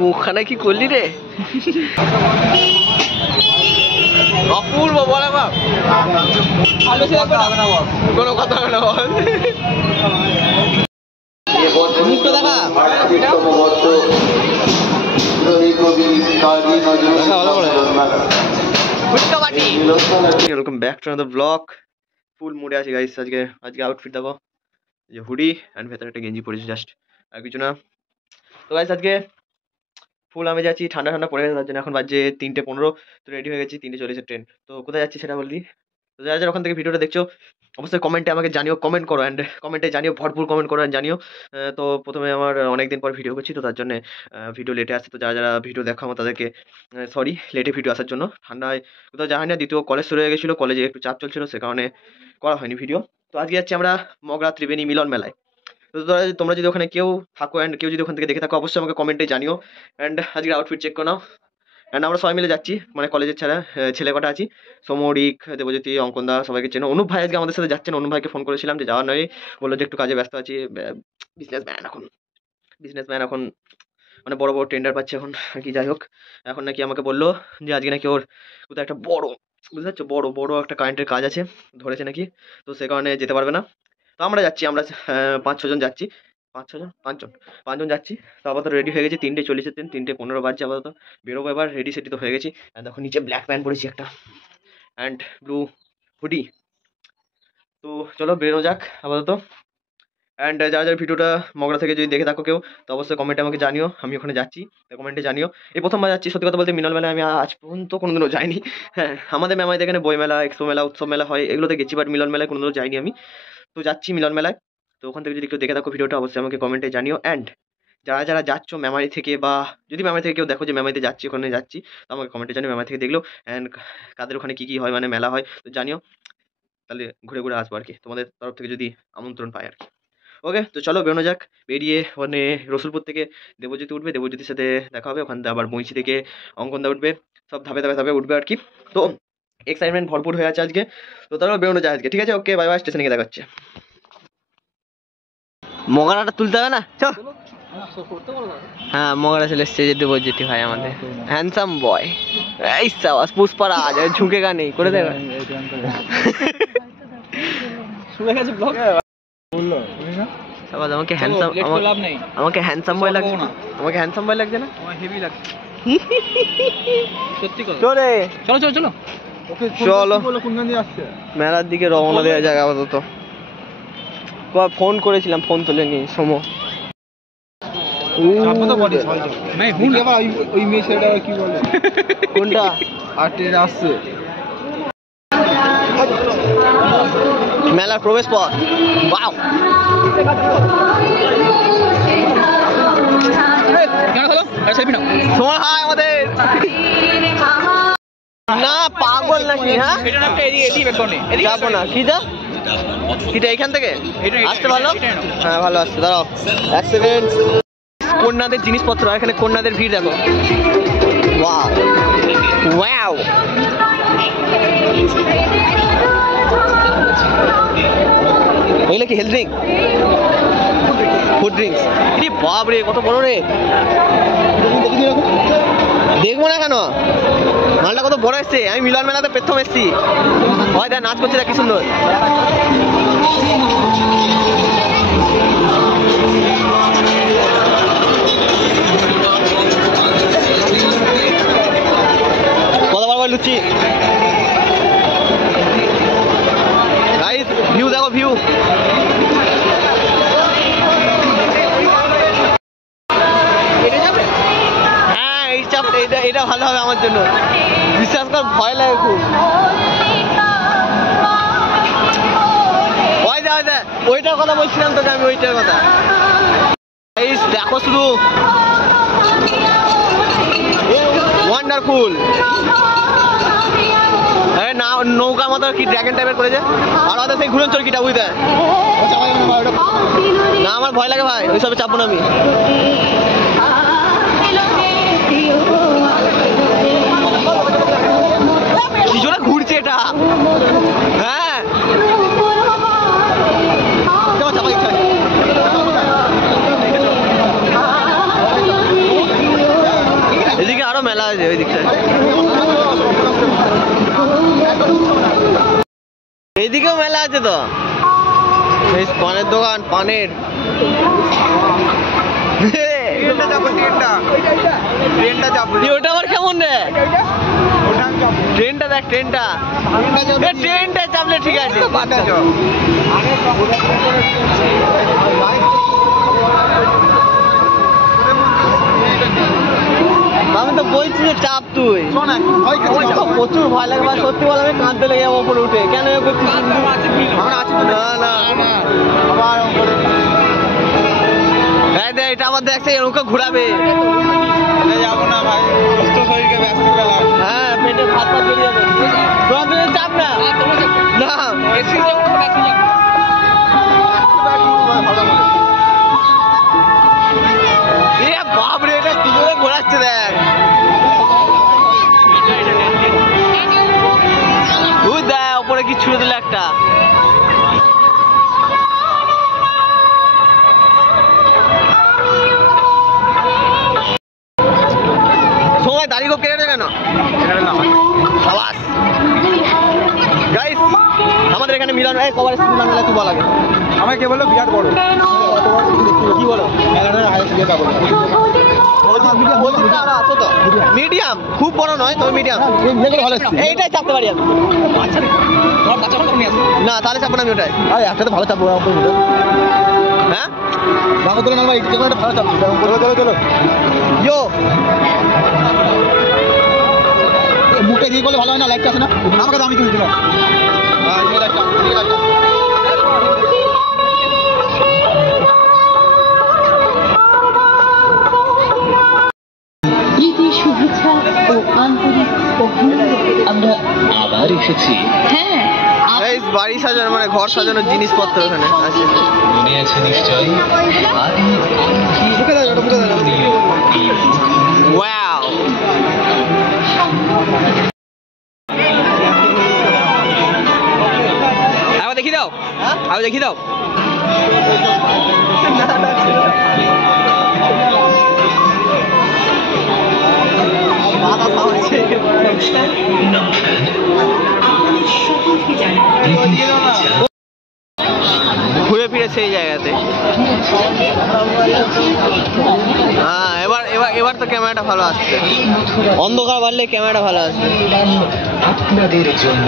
মুখখানা কি করলি রে? অপূর্ব বলে বাপ, কোনো কথা না বল। মুখটা দেখা welcome back to another blog. Full মুডে আছি গাইস। আজকে আউটফিট দেখো, যে হুডি অ্যান্ড ভেতরে একটা গেঞ্জি পরেছি, জাস্ট আর কিছু না। তো গাইস আজকে ফুল আমি যাচ্ছি, ঠান্ডা ঠান্ডা পড়ে গেছে, তার জন্য এখন বাজে 3:15। তো রেডি হয়ে গেছি, 3:40 ট্রেন। তো কোথায় যাচ্ছি সেটা বললি। তো যারা যারা ওখান থেকে ভিডিওটা দেখছো অবশ্যই কমেন্টে আমাকে জানিও, কমেন্ট করো অ্যান্ড কমেন্টে জানিও, ভরপুর কমেন্ট করো অ্যান্ড জানিও। তো প্রথমে আমার অনেকদিন পর ভিডিও করছি, তো তার জন্য ভিডিও লেটে আসছে। তো যারা যারা ভিডিও দেখো আমার তাদেরকে সরি লেটে ভিডিও আসার জন্য। ঠান্ডায় কোথাও যাওয়া হয় না, দ্বিতীয় কলেজ শুরু হয়ে গেছিলো, কলেজে একটু চাপ চলছিল, সে কারণে করা হয়নি ভিডিও। তো আজকে যাচ্ছি আমরা মগরা ত্রিবেণী মিলন মেলায়। তো তোমরা যদি ওখানে কেউ থাকো অ্যান্ড কেউ যদি ওখান থেকে দেখে থাকো অবশ্যই আমাকে কমেন্টে জানিও। অ্যান্ড আজকের আউটফিট চেক করে নাও। অ্যান্ড আমরা সবাই মিলে যাচ্ছি, মানে কলেজের ছেলে কটা আছি, সমরিক, দেবজ্যোতি, অঙ্কনদা, সবাইকে চেনো। অনুপ ভাই আজকে আমাদের সাথে যাচ্ছেন। অনুপ ভাইকে ফোন করেছিলাম যে যাওয়ার নয়, বললো যে একটু কাজে ব্যস্ত আছি। বিজনেসম্যান এখন মানে বড় বড় টেন্ডার পাচ্ছে এখন আর কি। যাই হোক, এখন নাকি আমাকে বললো যে আজকে নাকি ওর কোথাও একটা বড়, বুঝতে পারছো, বড় বড় একটা কারেন্টের কাজ আছে, ধরেছে নাকি। তো সে কারণে যেতে পারবে না। তো আমরা যাচ্ছি, আমরা 5-6 জন যাচ্ছি, 5-6 জন যাচ্ছি। তো আপাতত রেডি হয়ে গেছি, 3:40 ট্রেন, 3:15 বাজছে আপাতত বেরোবো এবার। রেডি সেটি তো হয়ে গেছি। দেখো নিচে ব্ল্যাক প্যান্ট পরেছি একটা অ্যান্ড ব্লু হুডি। তো চলো বেরো যাক আপাতত। অ্যান্ড যারা যারা ভিডিওটা মগরা থেকে যদি দেখে থাকো কেউ, তো অবশ্যই কমেন্টে আমাকে জানিও, আমি ওখানে যাচ্ছি, কমেন্টে জানিও। এই প্রথমবার যাচ্ছি, সত্যি কথা বলতে মিলন মেলায় আমি আজ পর্যন্ত কোনোদিনও যাইনি। হ্যাঁ, আমাদের মেমাইতে এখানে বই মেলা, এক্সপো মেলা, উৎসব মেলা হয়, এগুলোতে গেছি, বাট মিলন মেলায় কোনোদিনও যাইনি আমি। তো যাচ্ছি মিলন মেলায়। তো ওখান থেকে যদি কেউ দেখে থাকো ভিডিওটা অবশ্যই আমাকে কমেন্টে জানিও। অ্যান্ড যারা যারা যাচ্ছ মেমারি থেকে, বা যদি মেমারি থেকে কেউ দেখো যে মেমারিতে যাচ্ছি, ওখানে যাচ্ছি, তো আমাকে কমেন্টে জানিও মেমারি থেকে দেখলেও। অ্যান্ড কাদের ওখানে কী কী হয়, মানে মেলা হয়, তো জানিও, তাহলে ঘুরে ঘুরে আসবো আর কি, তোমাদের তরফ থেকে যদি আমন্ত্রণ পাই আর কি। ওকে, তো চলো বেরোনো যাক। বেরিয়ে ওখানে রসুলপুর থেকে দেবজ্যোতি উঠবে, দেবজ্যোতির সাথে দেখা হবে। ওখান থেকে আবার বইচি থেকে অঙ্কনদা উঠবে, সব ধাপে ধাপে ধাপে উঠবে আর কি। তো এক্সাইটমেন্ট ভরপুর হয়ে আছে আজকে। তো তারপর বেরোনো যায় আজকে, ঠিক আছে? ওকে, বাই বাই, স্টেশনে গিয়ে দেখা হচ্ছে। মগানাটা তুলতে হবে না, চল। হ্যাঁ, মগরা চলে এসছে, যে দেবজ্যোতি ভাই আমাদের হ্যান্ডসাম বয়। এই সাবাস, পুষ্পারাজ ঝুঁকেগা নেই, করে দেবে। শুনে গেছে ব্লগ বললো আমাকে হ্যান্ডসাম, আমাকে হ্যান্ডসাম বয় লাগছে না, আমাকে হ্যান্ডসাম বয় লাগছে না, আমার হেভি লাগছে সত্যি কথা। চলে চলো চলো চলো, ওকে চলো। কোনখান দিয়ে আসছে? মেলার দিকে রওনা দেওয়া যাক আপাতত। ফোন করেছিলাম, ফোন তোলেনি সময়। ওই মেয়ে ছেলেটা কি বলে, কোনটা? আর ট্রেন আসছে, মেলার প্রবেশ পথ। বাও, সময় হয় আমাদের না, পাগল নাকি? হ্যাঁ, যাবো না কি যা, এটা এইখান থেকে আসতে ভালো। হ্যাঁ ভালো আসছে, দাঁড়াও 1 সেকেন্ড। কন্যাদের জিনিসপত্র, এখানে কন্যাদের ভিড় দেখো। ওয়াও ওয়াও, এগুলো কি হেলথ ড্রিঙ্ক, ফুড ড্রিঙ্কস? রে বাপ রে, কত বড় রে! দেখবো না কেন, মালটা কত বড় এসছে। আমি মিলন মেলাতে প্রথম এসছি। হয় দেখ, নাচ করছে, দেখ কি সুন্দর। কতবার লুচি গাইস, ভিউ দেখো, ভিউ। হ্যাঁ, এই চাপ, এটা ভালো হবে আমার জন্য, বিশ্বাস কর। ভয় লাগে খুব। ওইটার কথা বলছিলাম তোকে আমি, ওইটার কথা। দেখো শুধু, ওয়ান্ডারফুল। না, নৌকার মতো কি ড্রাগন টাইপের করেছে, আর হয়তো সেই ঘুরন চরকিটা, বুঝতে না। আমার ভয় লাগে ভাই, ওইসবে চাপবো না আমি। কি জোরে ঘুরছে এটা, হ্যাঁ। আছে ওই দিকটা। এইদিকেও মেলা আছে তো, এই পানের দোকান, পানের। ওটা আবার কেমন রে? ট্রেনটা দেখ, ট্রেনটা চাপলে ঠিক আছে। আমি তো বলছি যে চাপ, তুই প্রচুর ভয় লাগবে। সত্যি বল, আমি কাঁদতে লেগে যাবো ওপরে উঠে। কেন করছিস? না এটা আমার দেখছে ওকে ঘুরাবে। যাবো না ভাই, শরীরকে ব্যস্ত গেলাম। হ্যাঁ, পেটে ভাত ভাত বেরিয়ে যাবে। তোমার চাপ না বাপরে, এটা কি করে ঘোরাচ্ছে দেখ। তুই দেখ ওপরে কি ছুড়ে দিলে একটা। সময় দাঁড়িয়ে খুব কেটে কেন? গাইস, আমাদের এখানে মিলন কভার মেলা কি বলা লাগে? আমাকে বললো বিরাট বড়। কি বলো? মিডিয়াম, খুব বড় নয় তবে মিডিয়াম। এইটাই চাপতে পারি আমি। না তাহলে চাপবো না আমি ওটাই। একটাতে ভালো চাপবো। হ্যাঁ ভালো তোলো না ভাই, ভালো চাপবো। ইয়ো মুখে দিয়ে করলে ভালো হয় না, লাইটটা আছে না আমাকে দামি তুলে দিলাম। শুভেচ্ছা ও আন্তরিক আমরা আবার এসেছি। হ্যাঁ, বাড়ি সাজানো মানে ঘর সাজানোর জিনিসপত্র এখানে আছে। মনে আছে নিশ্চয়ই। ওয়াও, আবার দেখি দাও, আবার দেখি দাও। ঘুরে ফিরে সেই জায়গাতে। হ্যাঁ, এবার তো ক্যামেরাটা ভালো আসছে। অন্ধকার বাড়লে ক্যামেরাটা ভালো আসছে। আপনাদের জন্য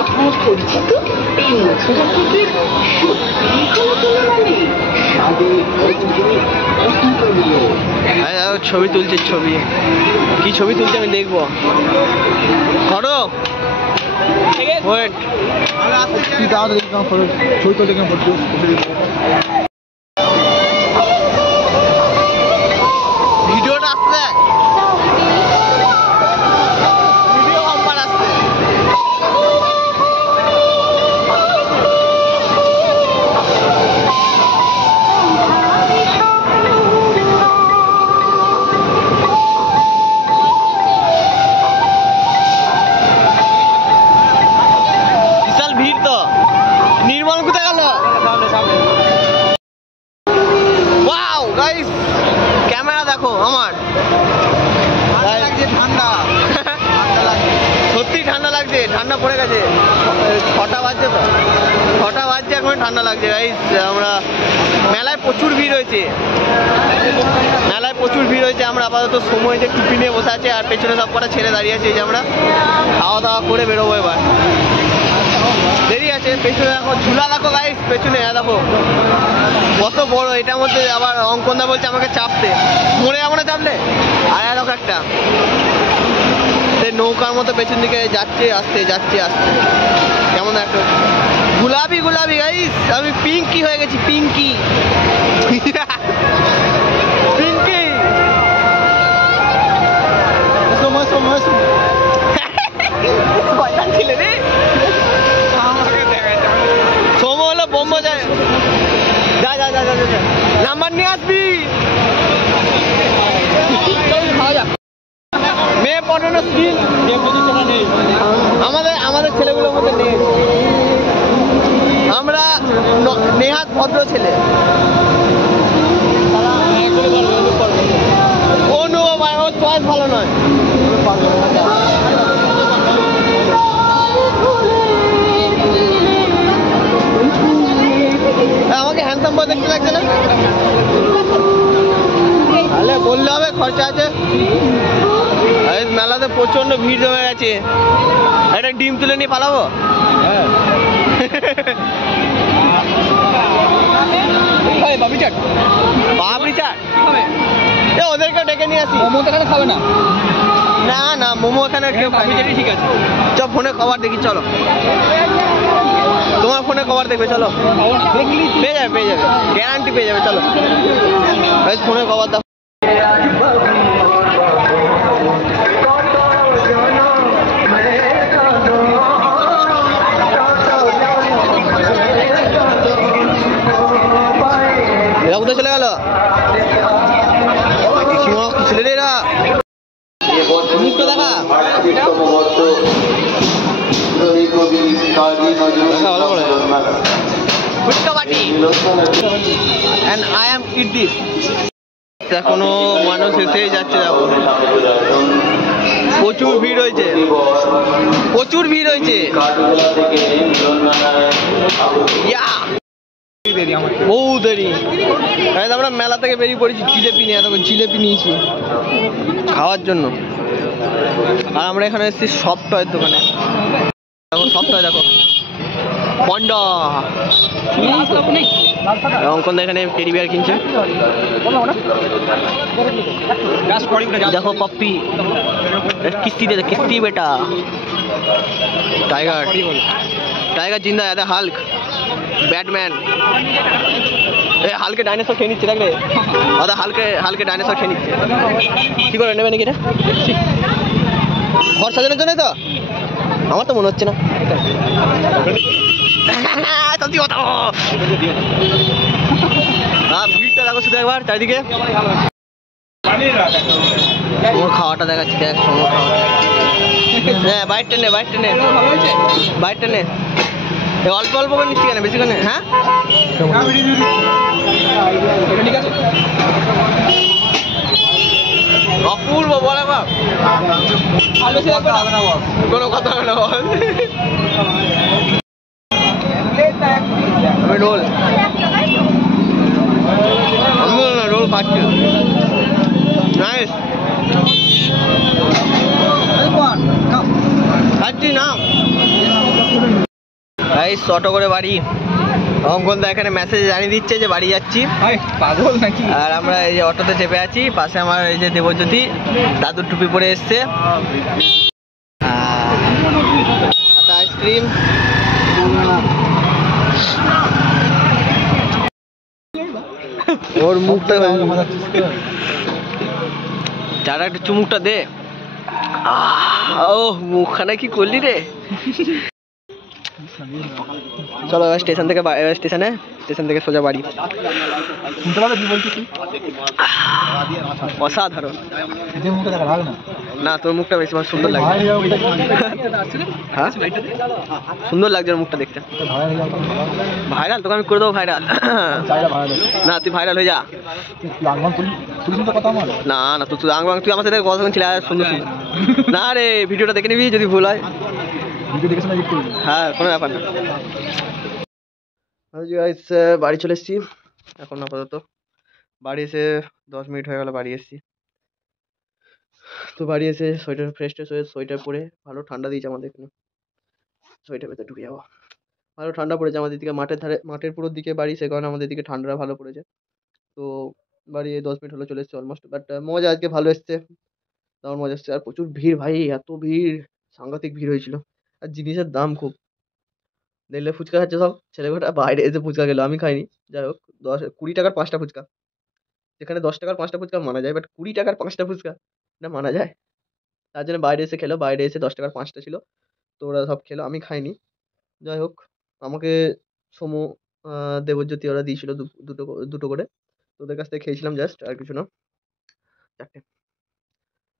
আপনার পরিচিত এই ছবি তুলছে, ছবি কি ছবি তুলছে আমি দেখবো। ধরো ওয়েট, ছবি তুলতে ভিডিওটা আসছে, ভিডিও অম্পার আসছে। বিশাল ভিড় তো। নির্মল কোথায় গেল? ওয়াও গাইস, ক্যামেরা দেখো আমার। ঠান্ডা সত্যি ঠান্ডা লাগছে, ঠান্ডা পড়ে গেছে। 6টা বাজছে তো, 6টা বাজছে এখন ঠান্ডা লাগছে গাইস। আমরা মেলায় প্রচুর ভিড় হয়েছে, মেলায় প্রচুর ভিড় হয়েছে। আমরা আপাতত সময় যে টুপি নিয়ে বসে আছে আর পেছনে সব কটা ছেলে দাঁড়িয়ে আছে। এই যে আমরা খাওয়া দাওয়া করে বেরোবো এবার, দেরি আছে। পেছনে দেখো ঝুলা দেখো গাইস, পেছনে দেখো কত বড়। এটার মধ্যে আবার অঙ্কনদা বলছে আমাকে চাপতে, মরে যাবো না চাপলে। আর দেখো একটা নৌকার মতো পেছন দিকে যাচ্ছে আসছে, যাচ্ছে আসছে। কেমন একটা গোলাপি গোলাপি গাইস, আমি পিঙ্কি হয়ে গেছি, পিঙ্কি পিঙ্কি। ছিলে রে সোম হলো বোম্ব যায়। যা যা যা যা যা, নাম্বার নিয়ে আসবি। মেয়ে 15 স্ক্রিন আমাদের ছেলেগুলোর মধ্যে নেই। আমরা নেহাত ভদ্র ছেলে। করলে হবে, খরচা আছে। মেলাতে প্রচন্ড ভিড় জমে গেছে। একটা ডিম তুলে নিয়ে পালাবো। পাপড়ি চাট, পাপড়ি চাট ওদেরকে ডেকে নিয়ে আসি। মোমো তো এখানে খাবে না। না না, মোমো এখানে কেউ খাবে না। ঠিক আছে, চল ফোনে খবর দেখি, চলো। তোমার ফোনে খবর দেখবে, চলো। পেয়ে যাবে, পেয়ে যাবে, গ্যারান্টি পেয়ে যাবে, চলো। ফোনে খবর দাও। এরা কোথায় চলে গেল? ছেলে এরা মুখটা দেখা, ভালো করে। And I am eat this. এখনো মানুষ এসেই যাচ্ছে, দেখো প্রচুর ভিড় হয়েছে, প্রচুর ভিড় হয়েছে। বহু দেরি। আমরা মেলা থেকে বেরিয়ে পড়েছি জিলেপি নিয়ে, তখন জিলেপি নিয়েছি খাওয়ার জন্য। আর আমরা এখানে এসেছি সফট টয়ের দোকানে। দেখো সফট টয়, দেখো পন্ডা। অঙ্কন এখানে টেডি বিয়ার কিনছে। দেখো পপ্পি, কিস্তি দে, কিস্তি বেটা। টাইগার, টাইগার জিন্দা है। Hulk, Batman. হালকে ডাইনোসর খেয়ে নিচ্ছে, দেখলে দাদা? হালকে ডাইনোসর খেয়ে নিচ্ছে। কি করে নেবে নাকি এটা? ঘর সাজানোর জন্য তো? আমার তো মনে হচ্ছে না। ভিড়টা দেখো শুধু একবার চারিদিকে। সময় খাওয়াটা দেখাচ্ছি, দেখ সময় খাওয়া। হ্যাঁ, বাইরটা নে, বাইরটা নে, বাইরটা নে। অল্প অল্প করে নিচ্ছি কেন, বেশি করে? হ্যাঁ, অপূর্ব, বলা বাপ কোনো কথা হবে না। আমি রোল, আমি না রোল খাচ্ছি। নাইস, খাচ্ছি না। অটো করে বাড়ি। অঙ্কন দা এখানে মেসেজ জানিয়ে দিচ্ছে যে বাড়ি যাচ্ছি। পাগল নাকি? আর আমরা এই যে অটোতে চেপে আছি, পাশে আমার এই যে দেবজ্যোতি দাদুর টুপি পরে এসছে, আইসক্রিম। ওর মুখটা, যারা একটু চুমুকটা দে। ও মুখখানা কি করলি রে? চলো এবার স্টেশন থেকে, স্টেশন থেকে সোজা বাড়ি। অসাধারণ। না, তোর মুখটা বেশি সুন্দর লাগছে। হ্যাঁ, সুন্দর লাগছে ওর মুখটা দেখতে। ভাইরাল তোকে আমি করে দেবো ভাইরাল। না, তুই ভাইরাল হয়ে যা। না না, তুই আমার সাথে কথা ছিল সুন্দর সুন্দর। না রে, ভিডিওটা দেখে নিবি, যদি ভুল হয়। হ্যাঁ, কোনো ব্যাপার না। বাড়ি চলে এসেছি এখন। আপাতত বাড়ি এসে 10 মিনিট হয়ে গেল বাড়ি এসেছি। তো বাড়ি এসে সোয়েটার ফ্রেশ হয়ে সোয়েটার পরে, ভালো ঠান্ডা দিয়েছে আমাদের এখানে। সোয়েটার ভেতরে ঢুকে যাবো। ভালো ঠান্ডা পড়েছে আমাদের দিকে, মাঠের ধারে, মাঠের পুরোর দিকে বাড়ি, সে কারণে আমাদের দিকে ঠান্ডাটা ভালো পড়েছে। তো বাড়ি 10 মিনিট হলো চলে এসেছে অলমোস্ট। বাট মজা আজকে ভালো এসছে, তেমন মজা এসছে। আর প্রচুর ভিড় ভাই, এত ভিড়, সাংঘাতিক ভিড় হয়েছিল। আর জিনিসের দাম খুব। দেখলে ফুচকা খাচ্ছে সব ছেলেমেয়েরা, বাইরে এসে ফুচকা খেলো, আমি খাইনি। যাই হোক, 20 টাকার 5টা ফুচকা। যেখানে 10 টাকার 5টা ফুচকা মানা যায়, বাট 20 টাকার 5টা ফুচকা এটা মানা যায়? তার জন্য বাইরে এসে খেলো। বাইরে এসে 10 টাকার 5টা ছিল, তো ওরা সব খেলো, আমি খাইনি। যাই হোক, আমাকে সমু, দেবজ্যোতি ওরা দিয়েছিল দুটো দুটো করে। তো ওদের কাছ থেকে খেয়েছিলাম জাস্ট, আর কিছু না, 4টে।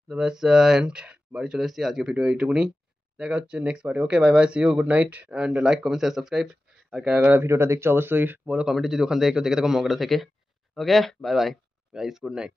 তো ব্যাস, অ্যান্ড বাড়ি চলে এসেছি। আজকে ভিডিও এইটুকুনি, দেখা হচ্ছে নেক্সট পার্টে। Okay, bye bye, see you, good night, and like, comment, share, subscribe. আর কারা কারা ভিডিওটা দেখছো অবশ্যই বলো কমেন্টে, যদি ওখান থেকে কেউ দেখে থাকো মগরা থেকে। Okay, bye bye guys, good night.